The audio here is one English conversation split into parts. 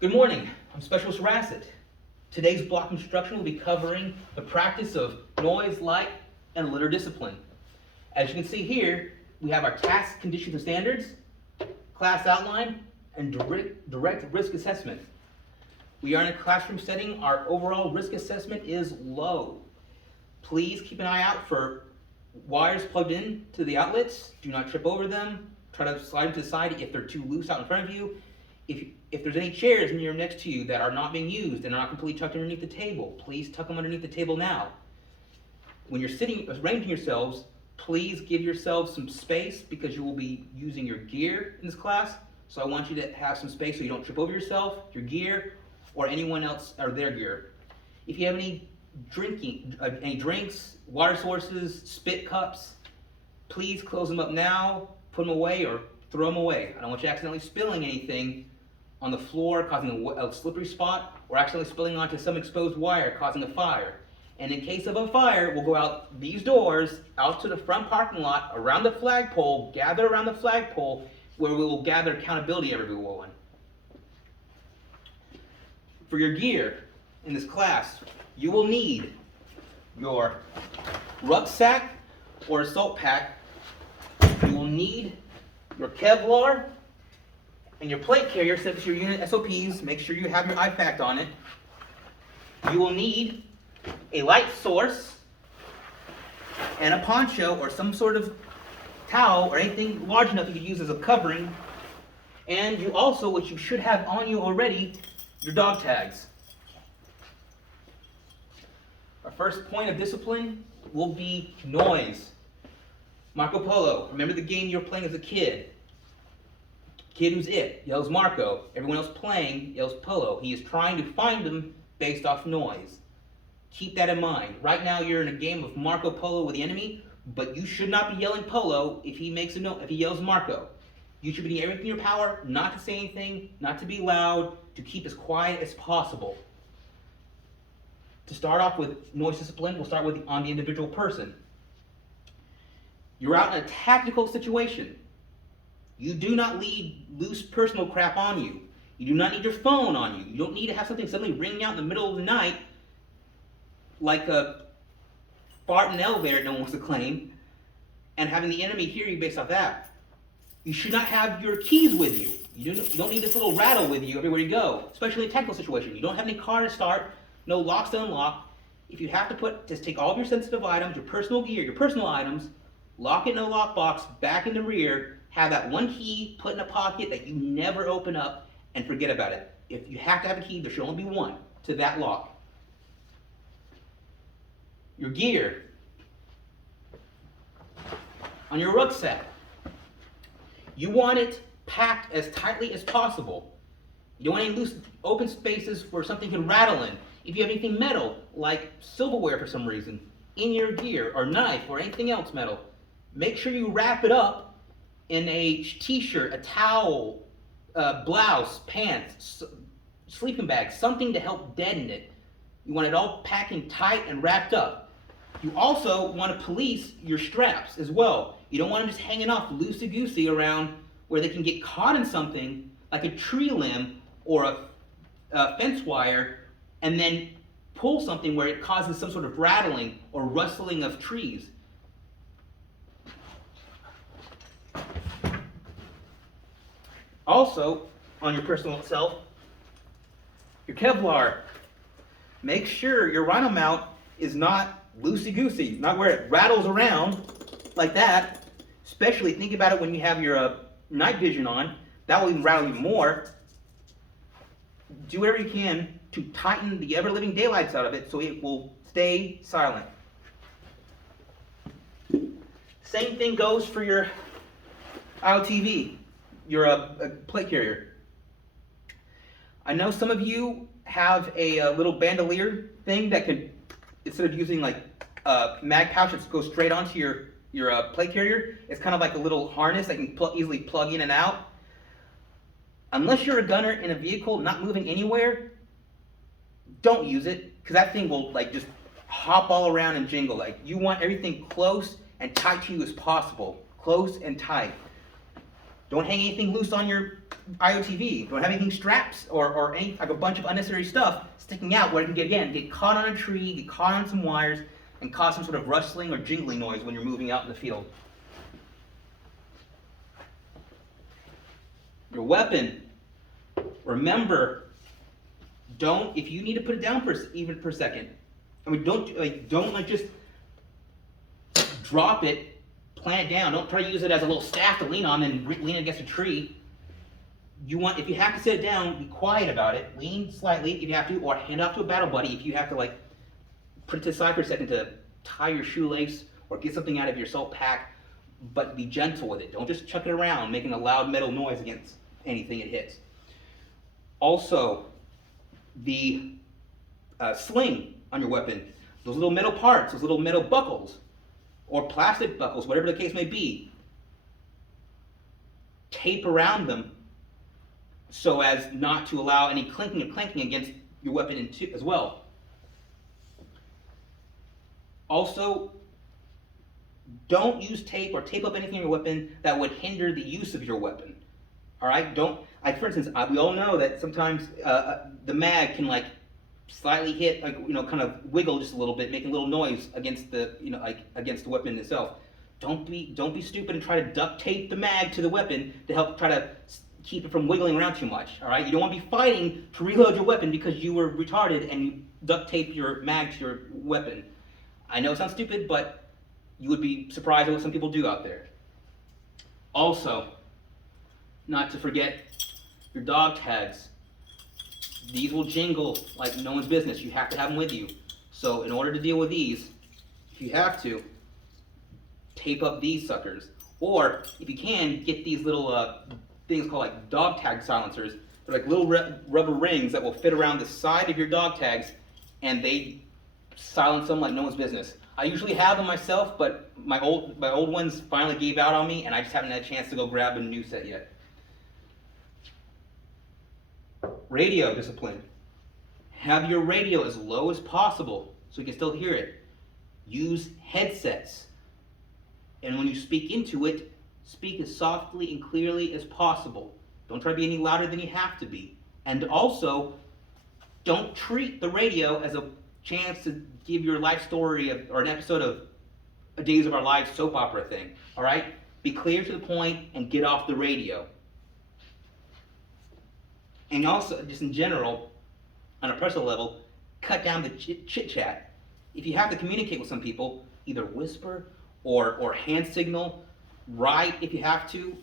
Good morning, I'm Specialist Rassett. Today's block instruction will be covering the practice of noise, light, and litter discipline. As you can see here, we have our tasks, conditions, and standards, class outline, and direct risk assessment. We are in a classroom setting. Our overall risk assessment is low. Please keep an eye out for wires plugged in to the outlets. Do not trip over them. Try to slide them to the side if they're too loose out in front of you. If there's any chairs next to you that are not being used and are not completely tucked underneath the table, please tuck them underneath the table now. When you're arranging yourselves, please give yourselves some space because you will be using your gear in this class. So I want you to have some space so you don't trip over yourself, your gear, or anyone else or their gear. If you have any drinks, water sources, spit cups, please close them up now, put them away, or throw them away. I don't want you accidentally spilling anything on the floor, causing a slippery spot, or accidentally spilling onto some exposed wire, causing a fire. And in case of a fire, we'll go out these doors, out to the front parking lot, around the flagpole, gather around the flagpole, where we will gather accountability everyone. For your gear in this class, you will need your rucksack or assault pack. You will need your Kevlar and your plate carrier set to your unit SOPs. Make sure you have your IFACT on it. You will need a light source and a poncho or some sort of towel or anything large enough you could use as a covering. And you also, which you should have on you already, your dog tags. Our first point of discipline will be noise. Marco Polo, remember the game you were playing as a kid? Kid who's it yells Marco. Everyone else playing yells Polo. He is trying to find them based off noise. Keep that in mind. Right now you're in a game of Marco Polo with the enemy, but you should not be yelling Polo if he yells Marco. You should be doing everything in your power not to say anything, not to be loud, to keep as quiet as possible. To start off with noise discipline, we'll start with on the individual person. You're out in a tactical situation. You do not leave loose personal crap on you. You do not need your phone on you. You don't need to have something suddenly ringing out in the middle of the night like a fart in an elevator no one wants to claim, and having the enemy hear you based off that. You should not have your keys with you. You don't need this little rattle with you everywhere you go, especially in a technical situation. You don't have any car to start, no locks to unlock. If you have to just take all of your sensitive items, your personal gear, your personal items, lock it in a lockbox, back in the rear, have that one key put in a pocket that you never open up, and forget about it. If you have to have a key, there should only be one to that lock. Your gear. On your rucksack, you want it packed as tightly as possible. You don't want any loose open spaces where something can rattle in. If you have anything metal, like silverware for some reason, in your gear, or knife, or anything else metal, make sure you wrap it up in a t-shirt, a towel, blouse, pants, sleeping bag, something to help deaden it. You want it all packing tight and wrapped up. You also want to police your straps as well. You don't want them just hanging off loosey-goosey around where they can get caught in something like a tree limb or a fence wire and then pull something where it causes some sort of rattling or rustling of trees. Also, on your personal self, your Kevlar. Make sure your rhino mount is not loosey-goosey, not where it rattles around like that. Especially think about it when you have your night vision on. That will even rattle you more. Do whatever you can to tighten the ever-living daylights out of it so it will stay silent. Same thing goes for your IOTV, your plate carrier. I know some of you have a little bandolier thing that can, instead of using like a mag pouch that goes straight onto your plate carrier, it's kind of like a little harness that can easily plug in and out. Unless you're a gunner in a vehicle not moving anywhere, don't use it, because that thing will like just hop all around and jingle. Like, you want everything close and tight to you as possible. Close and tight. Don't hang anything loose on your IOTV. Don't have anything straps or any like a bunch of unnecessary stuff sticking out where it can get caught on a tree, get caught on some wires, and cause some sort of rustling or jingling noise when you're moving out in the field. Your weapon. Remember, if you need to put it down for a second. I mean, don't just drop it, plant it down. Don't try to use it as a little staff to lean on and lean it against a tree. If you have to sit it down, be quiet about it. Lean slightly if you have to, or hand off to a battle buddy if you have to put it to the side for a second to tie your shoelace or get something out of your salt pack, but be gentle with it. Don't just chuck it around making a loud metal noise against anything it hits. Also, the sling on your weapon, those little metal parts, those little metal buckles, or plastic buckles, whatever the case may be, tape around them so as not to allow any clinking or clanking against your weapon as well. Also, don't use tape or tape up anything in your weapon that would hinder the use of your weapon. All right, for instance, we all know that sometimes the mag can slightly hit, kind of wiggle just a little bit, making a little noise against the, against the weapon itself. Don't be stupid and try to duct tape the mag to the weapon to help try to keep it from wiggling around too much. All right, you don't want to be fighting to reload your weapon because you were retarded and you duct taped your mag to your weapon. I know it sounds stupid, but you would be surprised at what some people do out there. Also, not to forget your dog tags. These will jingle like no one's business. You have to have them with you. So in order to deal with these, if you have to, tape up these suckers. Or if you can, get these little things called dog tag silencers. They're like little rubber rings that will fit around the side of your dog tags, and they silence them like no one's business. I usually have them myself, but my old ones finally gave out on me, and I just haven't had a chance to go grab a new set yet. Radio discipline. Have your radio as low as possible so you can still hear it. Use headsets. And when you speak into it, speak as softly and clearly as possible. Don't try to be any louder than you have to be. And also, don't treat the radio as a chance to give your life story or an episode of a Days of Our Lives soap opera thing. All right? Be clear to the point and get off the radio. And also, just in general, on a personal level, cut down the chit-chat. If you have to communicate with some people, either whisper or hand signal, write if you have to.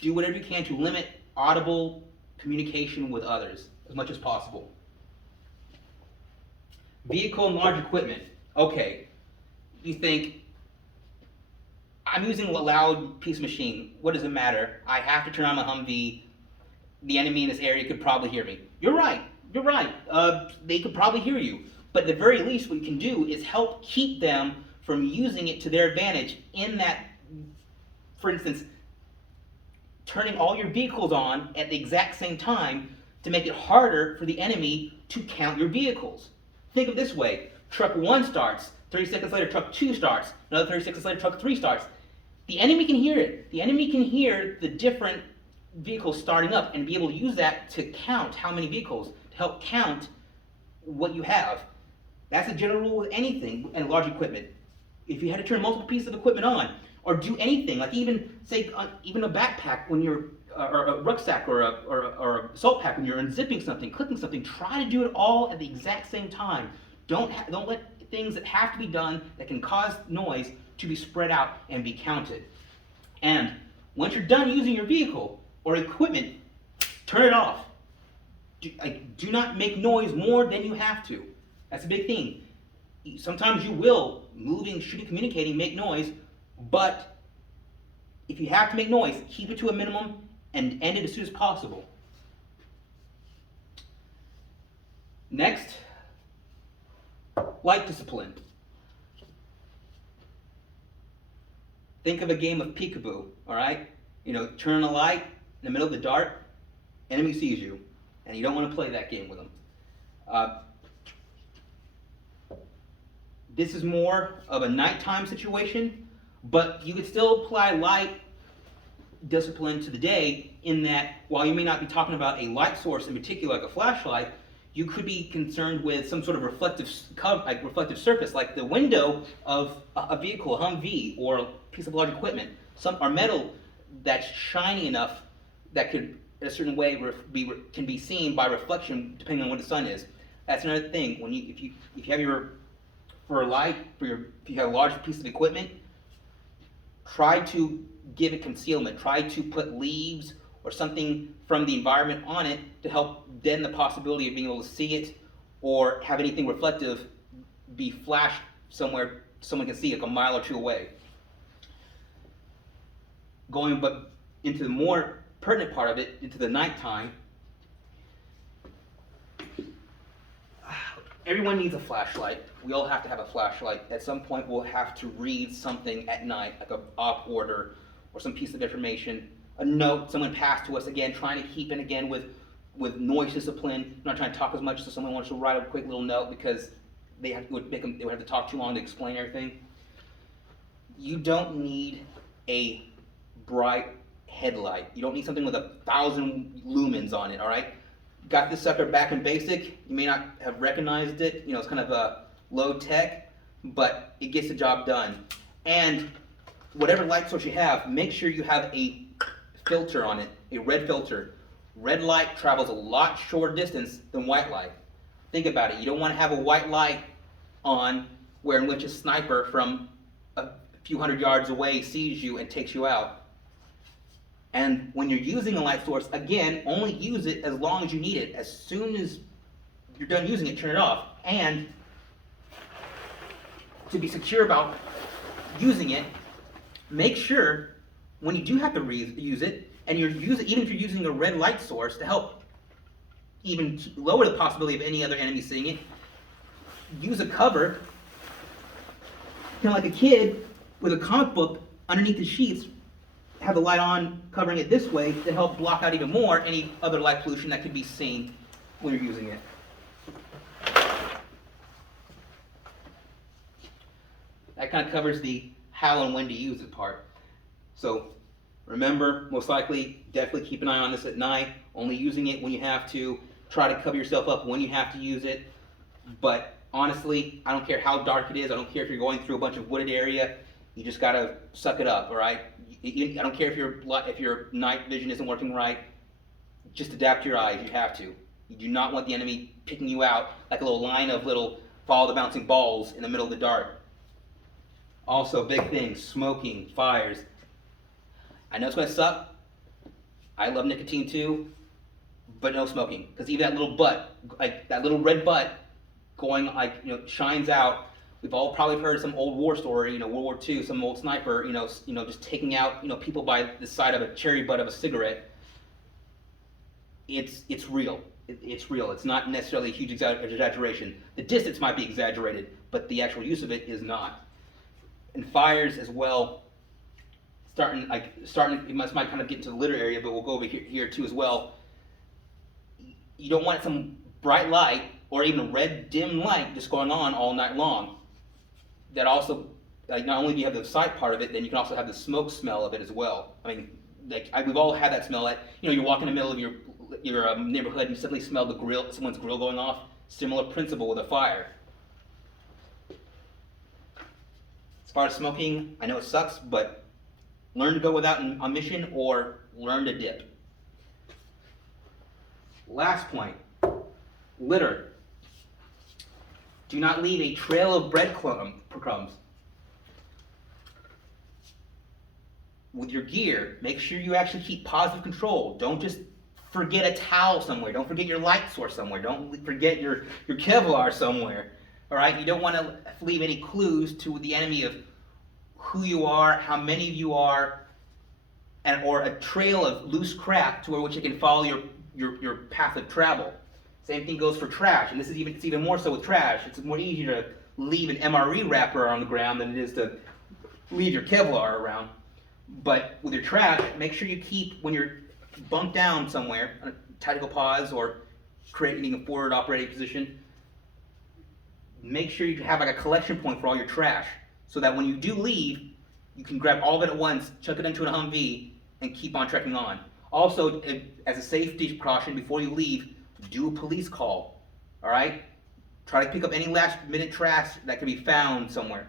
Do whatever you can to limit audible communication with others as much as possible. Vehicle and large equipment. Okay, you think, I'm using a loud piece of machine. What does it matter? I have to turn on my Humvee. The enemy in this area could probably hear me. You're right. They could probably hear you. But at the very least, what you can do is help keep them from using it to their advantage in that, for instance, turning all your vehicles on at the exact same time to make it harder for the enemy to count your vehicles. Think of it this way. Truck 1 starts, 30 seconds later truck 2 starts, another 30 seconds later truck 3 starts. The enemy can hear it. The enemy can hear the different vehicles starting up and be able to use that to count how many vehicles, to help count what you have. That's a general rule with anything and large equipment. If you had to turn multiple pieces of equipment on, or do anything, like even a backpack when you're, or a rucksack or a salt pack when you're unzipping something, clicking something, try to do it all at the exact same time. Don't let things that have to be done that can cause noise to be spread out and be counted. And once you're done using your vehicle or equipment, turn it off. Do not make noise more than you have to. That's a big thing. Sometimes you will, moving, shooting, communicating, make noise, but if you have to make noise, keep it to a minimum and end it as soon as possible. Next, light discipline. Think of a game of peekaboo, all right? Turn on a light in the middle of the dark, enemy sees you, and you don't want to play that game with them. This is more of a nighttime situation, but you could still apply light discipline to the day in that while you may not be talking about a light source in particular, like a flashlight, you could be concerned with some sort of reflective surface, like the window of a vehicle, a Humvee, or a piece of large equipment, or metal that's shiny enough that could, in a certain way, can be seen by reflection depending on where the sun is. That's another thing. When if you have if you have a large piece of equipment, try to give it concealment. Try to put leaves or something from the environment on it to help deaden the possibility of being able to see it or have anything reflective be flashed somewhere someone can see like a mile or two away. Going but into the more pertinent part of it, into the nighttime, everyone needs a flashlight. We all have to have a flashlight. At some point we'll have to read something at night, like an op order or some piece of information, a note someone passed to us, again, trying to keep in again with noise discipline, not trying to talk as much so someone wants to write a quick little note because they would have to talk too long to explain everything. You don't need a bright headlight. You don't need something with 1,000 lumens on it, all right? Got this sucker back in basic. You may not have recognized it. You know, it's kind of a low tech, but it gets the job done. And whatever light source you have, make sure you have a filter on it, a red filter. Red light travels a lot shorter distance than white light. Think about it. You don't want to have a white light on where in which a sniper from a few hundred yards away sees you and takes you out. And when you're using a light source, again, only use it as long as you need it. As soon as you're done using it, turn it off. And to be secure about using it, make sure when you do have to use it, and even if you're using a red light source to help even lower the possibility of any other enemy seeing it, use a cover, kind of like a kid with a comic book underneath the sheets, have the light on, covering it this way to help block out even more any other light pollution that could be seen when you're using it. That kind of covers the how and when to use it part. So remember, most likely, definitely keep an eye on this at night, only using it when you have to. Try to cover yourself up when you have to use it. But honestly, I don't care how dark it is. I don't care if you're going through a bunch of wooded area. You just gotta suck it up, all right? I don't care if your night vision isn't working right. Just adapt your eyes. You have to. You do not want the enemy picking you out like a little line of little follow the bouncing balls in the middle of the dark. Also, big thing: smoking, fires. I know it's gonna suck. I love nicotine too, but no smoking. Because even that little butt, like that little red butt, going shines out. We've all probably heard some old war story, World War II, some old sniper, just taking out, people by the side of a cherry butt of a cigarette. It's real. It's real. It's not necessarily a huge exaggeration. The distance might be exaggerated, but the actual use of it is not. And fires as well. It might kind of get into the litter area, but we'll go over here too as well. You don't want some bright light or even a red dim light just going on all night long. That also, not only do you have the sight part of it, then you can also have the smoke smell of it as well. I mean, we've all had that smell that, you're walking in the middle of your neighborhood and you suddenly smell someone's grill going off. Similar principle with a fire. As far as smoking, I know it sucks, but learn to go without on mission or learn to dip. Last point, litter. Do not leave a trail of breadcrumbs. With your gear, make sure you actually keep positive control. Don't just forget a towel somewhere. Don't forget your light source somewhere. Don't forget your Kevlar somewhere. All right? You don't want to leave any clues to the enemy of who you are, how many of you are, or a trail of loose crap to which you can follow your path of travel. Same thing goes for trash, and it's even more so with trash. It's more easier to leave an MRE wrapper on the ground than it is to leave your Kevlar around. But with your trash, make sure you keep, when you're bunked down somewhere, on a tactical pause or creating a forward operating position, make sure you have like a collection point for all your trash, so that when you do leave, you can grab all of it at once, chuck it into a Humvee, and keep on trekking on. Also, as a safety precaution, before you leave, do a police call. All right? Try to pick up any last-minute trash that can be found somewhere.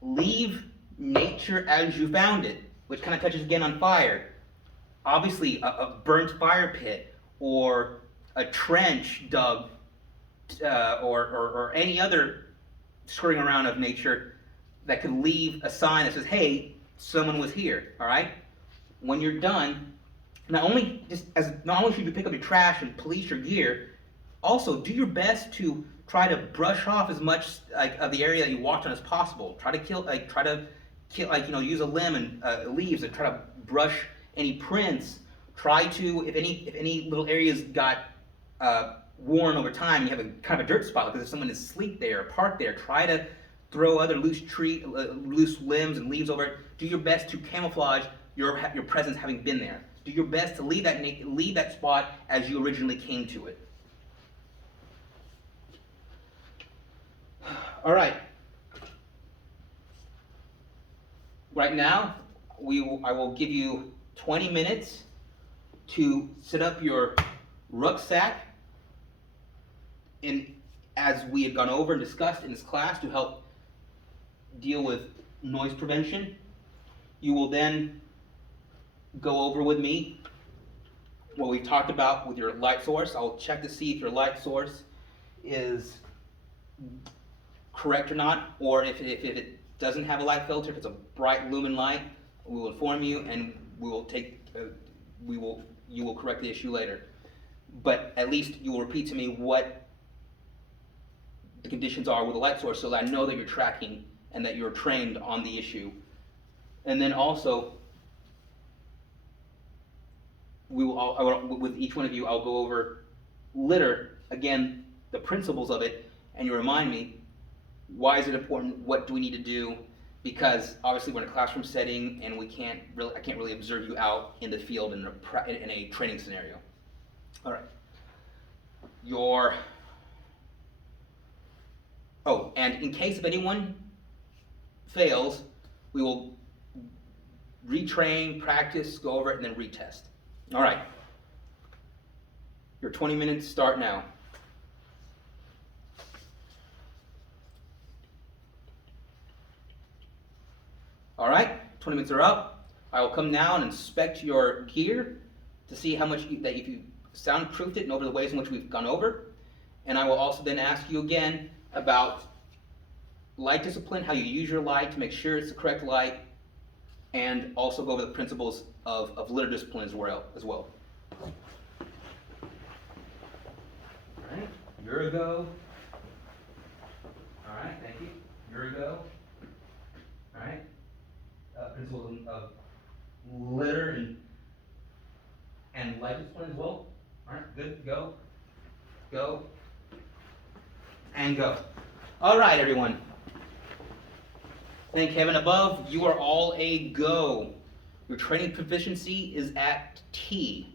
Leave nature as you found it, which kind of touches again on fire. Obviously, a burnt fire pit or a trench dug, or any other skirting around of nature that could leave a sign that says, "Hey, someone was here." All right. When you're done, not only should you pick up your trash and police your gear, also do your best to try to brush off as much of the area that you walked on as possible. Try to use a limb and leaves and try to brush any prints. Try to, if any little areas got worn over time, you have a kind of a dirt spot because if someone is asleep there or parked there, try to throw other loose limbs and leaves over it. Do your best to camouflage your presence having been there. Do your best to leave that spot as you originally came to it. All right. Right now, I will give you 20 minutes to set up your rucksack as we had gone over and discussed in this class to help deal with noise prevention. You will then go over with me what we talked about with your light source. I'll check to see if your light source is correct or not, or if it doesn't have a light filter, if it's a bright lumen light, we will inform you and you will correct the issue later. But at least you will repeat to me what the conditions are with the light source so that I know that you're tracking and that you're trained on the issue. And then also, with each one of you, I'll go over litter, again, the principles of it, and you remind me, why is it important, what do we need to do, because obviously we're in a classroom setting and I can't really observe you out in the field in a training scenario. All right. And in case if anyone fails, we will retrain, practice, go over it, and then retest. All right. Your 20 minutes start now. All right, 20 minutes are up. I will come now and inspect your gear to see how much if you soundproofed it and over the ways in which we've gone over. And I will also then ask you again about light discipline, how you use your light to make sure it's the correct light, and also go over the principles of litter discipline as well. All right, you're a go. All right, thank you. You're a go. All right. Principles of litter and light discipline as well. All right, good. Go, and go. All right, everyone. Thank heaven above, you are all a go. Your training proficiency is at T.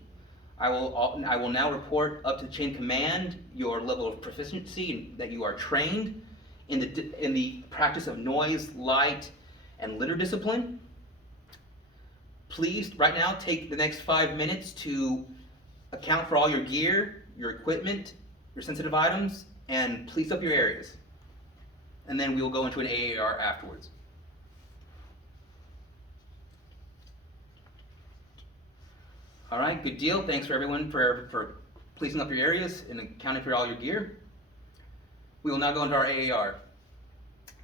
I will now report up to the chain of command your level of proficiency that you are trained in the practice of noise, light, and litter discipline. Please, right now, take the next 5 minutes to account for all your gear, your equipment, your sensitive items, and police up your areas. And then we will go into an AAR afterwards. All right, good deal. Thanks for everyone for policing up your areas and accounting for all your gear. We will now go into our AAR.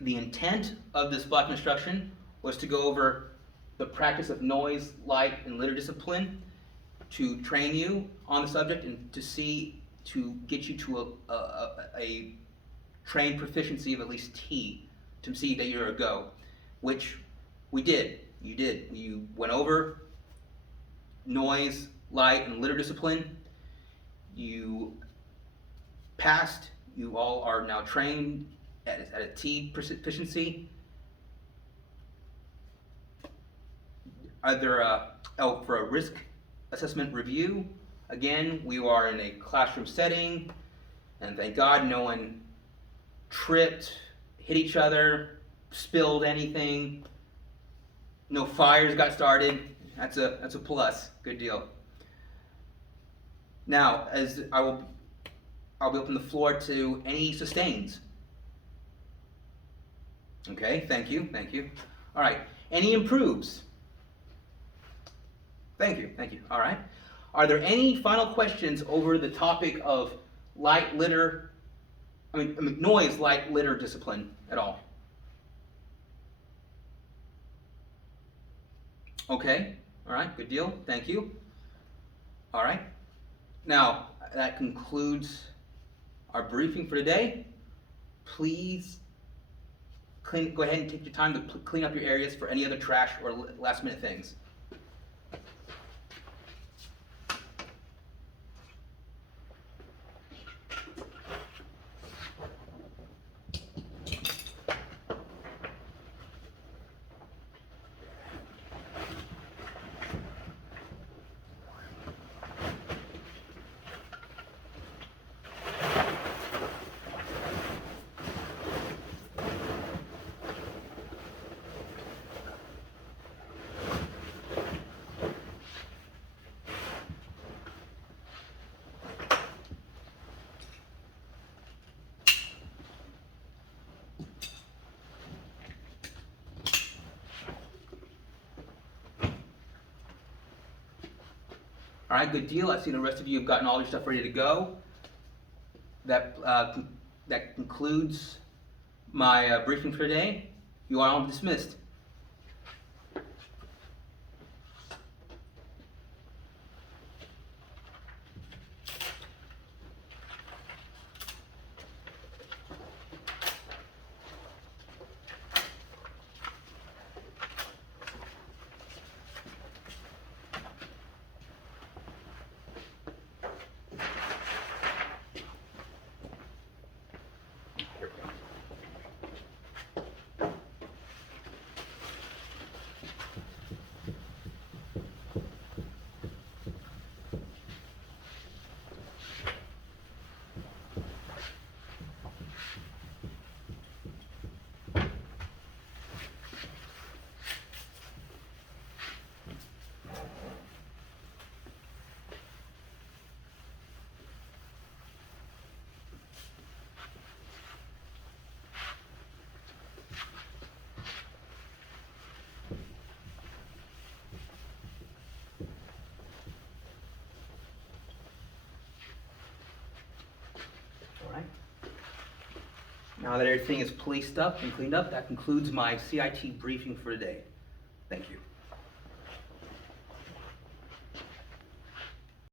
The intent of this block of instruction was to go over the practice of noise, light, and litter discipline, to train you on the subject and to get you to a trained proficiency of at least T, to see that you're a go, which we did. You did. You went over noise, light, and litter discipline. You passed. You all are now trained at a T proficiency. For a risk assessment review, again, we are in a classroom setting, and thank God no one tripped, hit each other, spilled anything. No fires got started. That's a plus. Good deal. Now, as I'll be opening the floor to any sustains. Okay, thank you. All right, any improves? Thank you. All right. Are there any final questions over the topic of noise, light, litter discipline at all? Okay, all right, good deal. Thank you. All right. Now, that concludes our briefing for today. Please go ahead and take your time to clean up your areas for any other trash or last minute things. All right, good deal. I see the rest of you have gotten all your stuff ready to go. That concludes my briefing for today. You are all dismissed. Now that everything is policed up and cleaned up, that concludes my CIT briefing for today. Thank you.